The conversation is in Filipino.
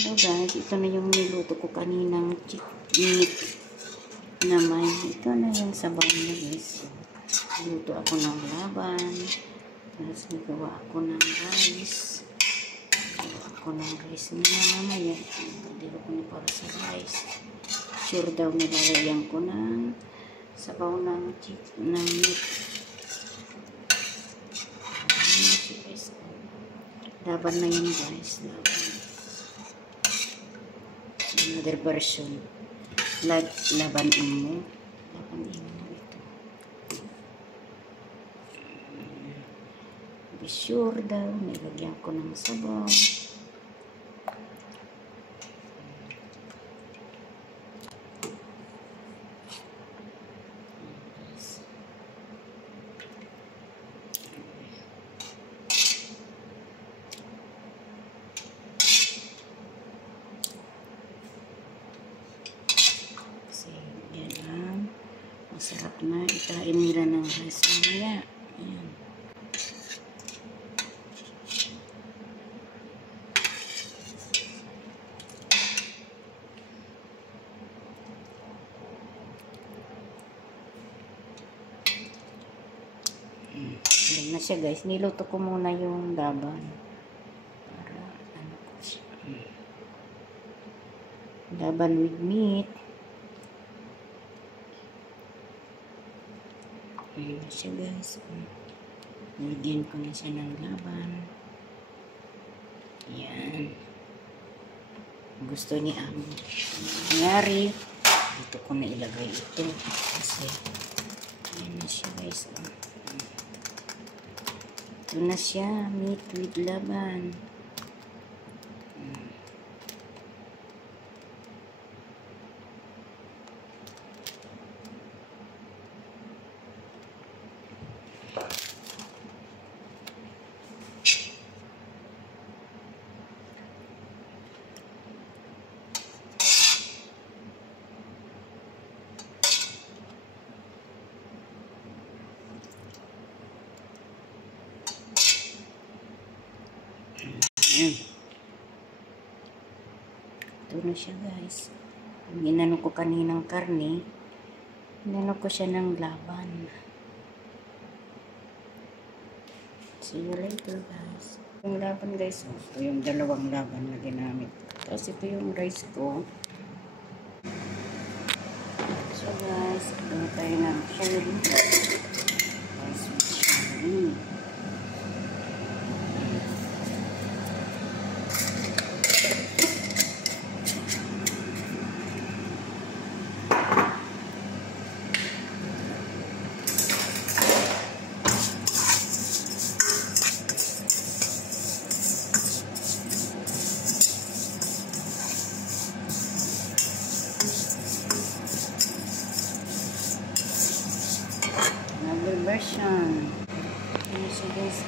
So guys, ito na yung niluto ko kaninang meat na may, ito na yung sabaw na guys. Luto ako ng laban. Tapos nagawa ako ng rice. Nagawa ako ng rice nila mamaya. Nagawa ko na para sa rice. Sure daw nilalagyan ko ng sabaw ng meat. Laban na yun guys. Laban. Another version. Like laban imo. Laban imo ito. Be sure daw. Nilagyan ko ng sabaw. Masarap na. Itain nila ng rice mamaya. Ayan. Ayan na siya guys. Niluto ko muna yung laban. Para ano ko siya. Laban with meat. Ayan na siya guys. Nilagyan ko na siya ng laban. Ayan. Gusto ni Amo. Nangyari, dito ko na ilagay ito. Kasi, ayan na siya guys. Ito na siya. Meat with laban. Ayan. Ito na siya guys. Ginano ko kaninang karne. Ginano ko siya ng laban. See you later guys. Yung laban guys. Ito yung dalawang laban na ginamit. Tapos ito yung rice ko. So guys, ito na tayo ng sharing. Rice with sharing. Version. Ano siya guys?